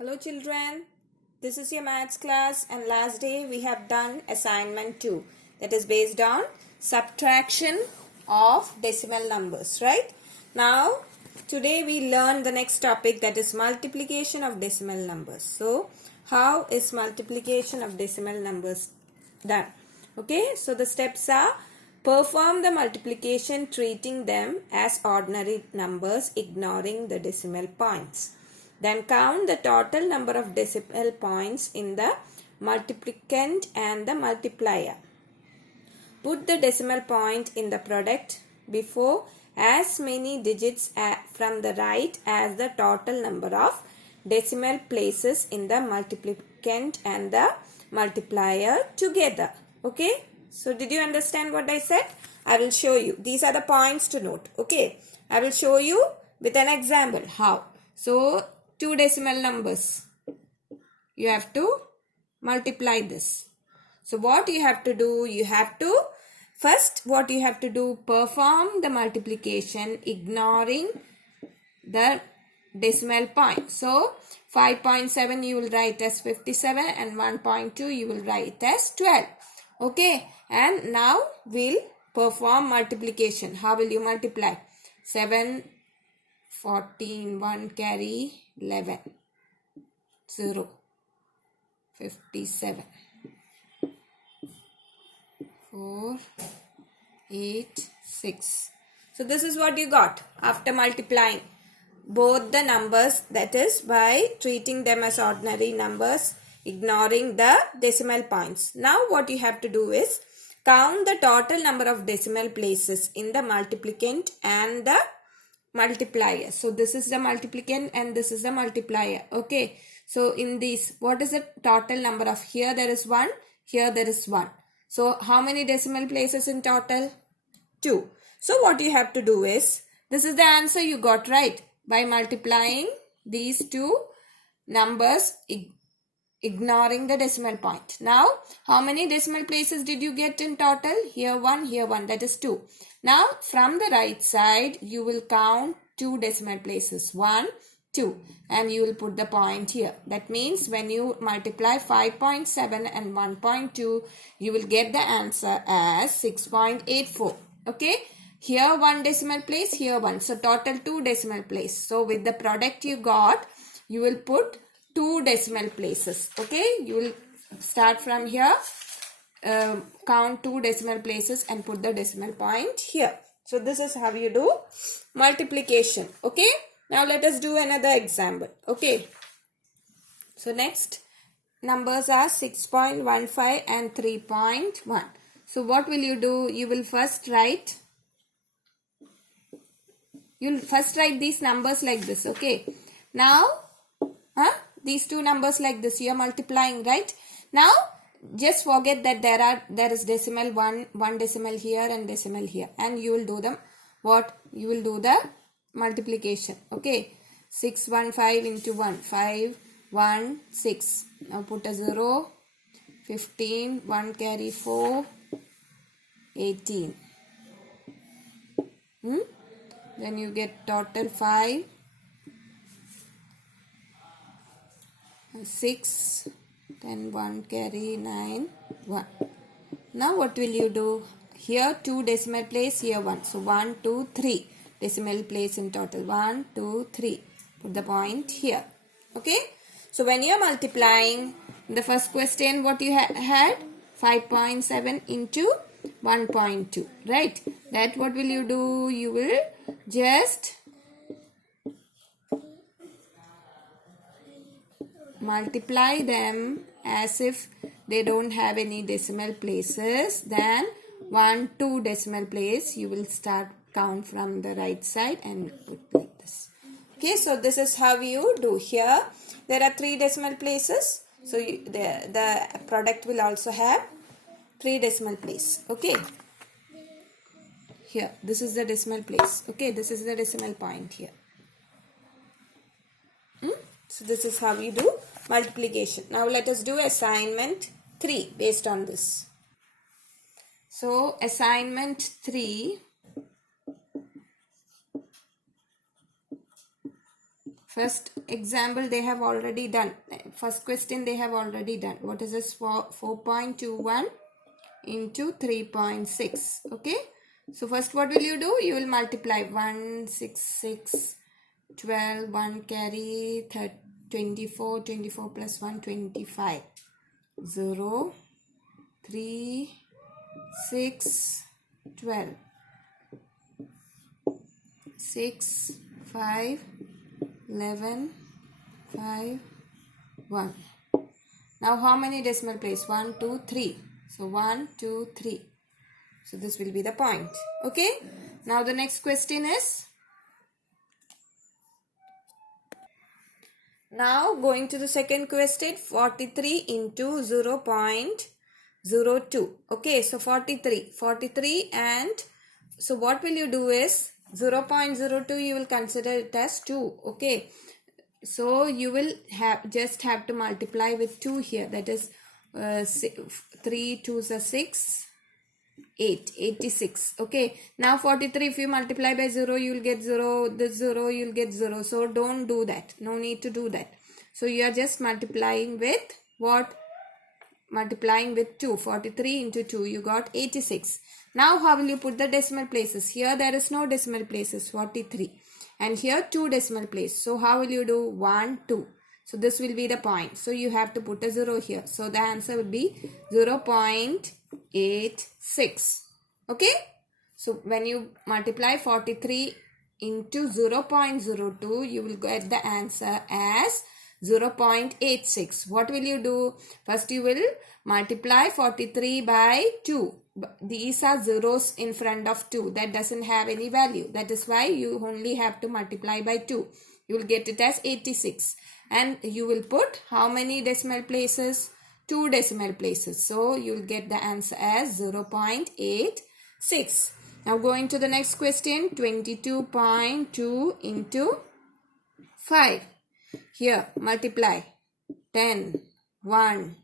Hello children, this is your maths class and last day we have done assignment 2 that is based on subtraction of decimal numbers, right? Now today we learn the next topic, that is multiplication of decimal numbers. So how is multiplication of decimal numbers done? Okay, so the steps are: perform the multiplication treating them as ordinary numbers ignoring the decimal points. Then count the total number of decimal points in the multiplicand and the multiplier. Put the decimal point in the product before as many digits from the right as the total number of decimal places in the multiplicand and the multiplier together. Okay, so did you understand what I said? I will show you. These are the points to note. Okay, I will show you with an example how. So two decimal numbers, you have to multiply this. So what you have to do, perform the multiplication ignoring the decimal point. So 5.7 you will write as 57 and 1.2 you will write as 12. Okay, and now we'll perform multiplication. How will you multiply? 7, 14, 1 carry 11, 0, 57, 4, 8, 6. So this is what you got after multiplying both the numbers, that is by treating them as ordinary numbers ignoring the decimal points. Now what you have to do is count the total number of decimal places in the multiplicand and the multiplier. So this is the multiplicand and this is the multiplier. Okay, so in this, what is the total number of? Here there is 1, here there is 1. So how many decimal places in total? 2. So what you have to do is, this is the answer you got, right? By multiplying these two numbers ignoring the decimal point. Now how many decimal places did you get in total? Here 1, that is 2. Now from the right side you will count 2 decimal places, 1, 2, and you will put the point here. That means when you multiply 5.7 and 1.2 you will get the answer as 6.84. Okay, here 1 decimal place, here 1, so total 2 decimal place. So with the product you got, you will put 2 decimal places. Okay, you will start from here, count 2 decimal places and put the decimal point here. So this is how you do multiplication. Okay, now let us do another example. Okay, so next numbers are 6.15 and 3.1. So what will you do? You will first write these numbers like this. Okay, now these two numbers like this, you are multiplying, right? Now just forget that there is decimal, one decimal here and decimal here, and you will do them. You will do the multiplication. Okay, 615 into 1, 5, 1, 6. Now put a 0, 15, 1 carry 4, 18. Then you get total 5, 6, then 1 carry 9, 1. Now what will you do? Here 2 decimal place, here 1. So 1, 2, 3 decimal place in total. 1, 2, 3. Put the point here. Okay. So when you are multiplying, in the first question what you had? 5.7 into 1.2. Right. That what will you do? You will just multiply them as if they don't have any decimal places. Then 1, 2 decimal place you will start count from the right side and put like this. Okay, so this is how you do. Here there are 3 decimal places, so the product will also have 3 decimal place. Okay, here this is the decimal place. Okay, this is the decimal point here. So this is how you do multiplication. Now let us do assignment 3 based on this. So assignment 3, First example they have already done. First question they have already done. What is this? 4.21 into 3.6. Okay. So first what will you do? You will multiply 1, 6, 6, 12, 1 carry, 24, 24 plus 1, 25. 0, 3, 6, 12. 6, 5, 11, 5, 1. Now how many decimal place? 1, 2, 3. So 1, 2, 3. So this will be the point. Okay. Now the next question is. Now going to the second question. 43 into 0.02. Okay. So 43 and so what will you do is 0.02 you will consider it as 2. Okay. So you will just have to multiply with 2 here. That is 3 2s are 6. 86. Okay. Now 43 if you multiply by 0 you will get 0. This 0 you will get 0. So don't do that. No need to do that. So you are just multiplying with what? Multiplying with 2. 43 into 2 you got 86. Now how will you put the decimal places? Here there is no decimal places, 43. And here 2 decimal places. So how will you do? 1, 2. So this will be the point. So you have to put a 0 here. So the answer will be 0.86. Okay. So when you multiply 43 into 0.02, you will get the answer as 0.86. What will you do? First you will multiply 43 by 2. These are zeros in front of 2. That doesn't have any value. That is why you only have to multiply by 2. You will get it as 86. And you will put how many decimal places? 2 decimal places. So you will get the answer as 0.86. Now going to the next question. 22.2 into 5. Here multiply 10, 1,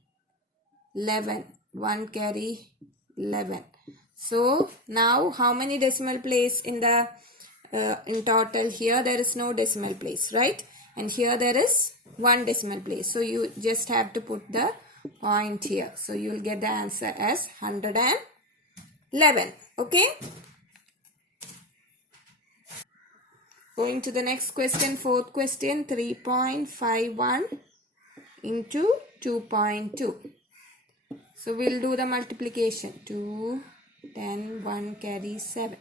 11, 1 carry 11. So now how many decimal place in the in total? Here there is no decimal place, right? And here there is 1 decimal place. So you just have to put the point here. So you will get the answer as 111. Okay. Going to the next question, fourth question, 3.51 into 2.2. So we'll do the multiplication. 2, 10, 1 carry 7.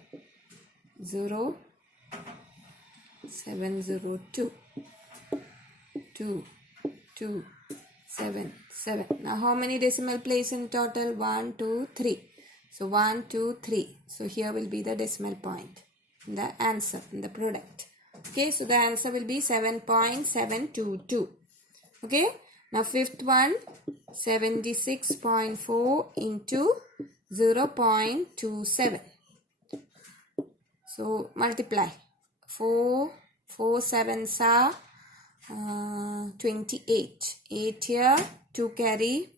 0, 7, 0, 2. 2, 2, 7, 7. Now how many decimal place in total? 1, 2, 3. So 1, 2, 3. So here will be the decimal point. The answer in the product. Okay, so the answer will be 7.722. Okay, now fifth one, 76.4 into 0.27. So multiply. 4 sevens are 28. 8 here, 2 carry,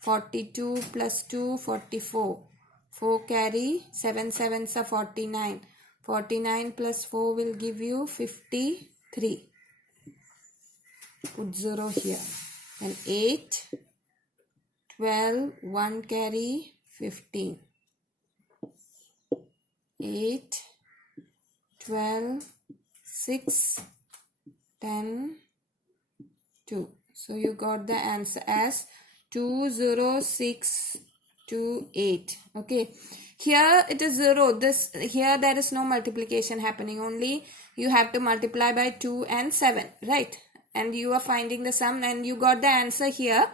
42 plus 2, 44. 4 carry, 7 sevens are 49. 49 plus 4 will give you 53. Put 0 here. And 8, 12, 1 carry, 15. 8, 12, 6, 10, 2. So you got the answer as 20628. Okay. Here it is 0. Here there is no multiplication happening. Only you have to multiply by 2 and 7. Right. And you are finding the sum and you got the answer here.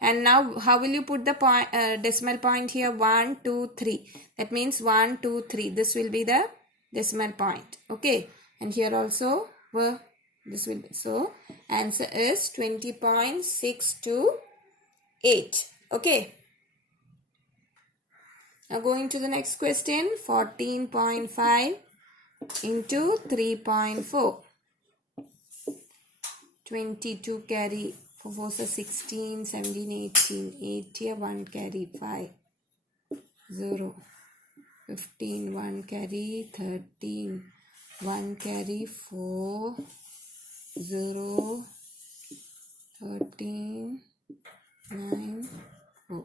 And now how will you put the point, decimal point here? 1, 2, 3. That means 1, 2, 3. This will be the decimal point. Okay. And here also this will be. So answer is 20.628. Okay. Now going to the next question, 14.5 into 3.4. 22 carry, 4 4s are 16, 17, 18. 8 here, 1 carry, 5. 0. 15, 1 carry, 13. 1 carry, 4. 0, 13, 9, 4.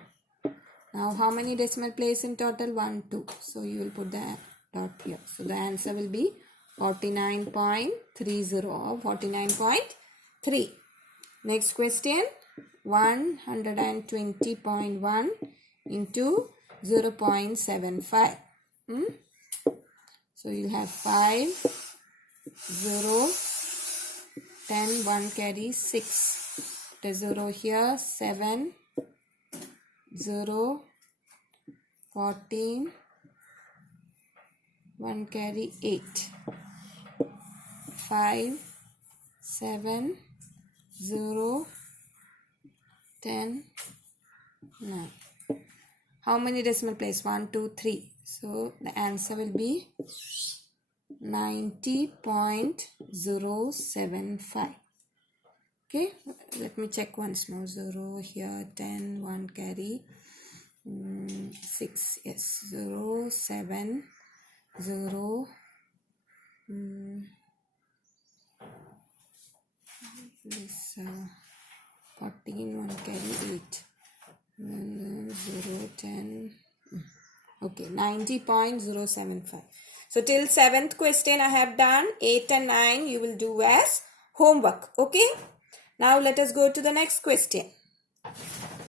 Now how many decimal place in total? 1, 2. So you will put the dot here. So the answer will be 49.30 or 49.3. Next question, 120.1 into 0.75. So you'll have 5, 0, 10, 1 carry 6. Put a 0 here, 7, 0, 14, 1 carry 8. 5, 7, 0, 10, 9. How many decimal place? 1, 2, 3. So the answer will be 90.075. Okay, let me check once more. 0 here, 10, 1 carry, 6, yes, 0, 7, 0, this 14, 1 carry 8, 0, 10, okay, 90.075. So till 7th question I have done. 8 and 9 you will do as homework. Okay. Now let us go to the next question.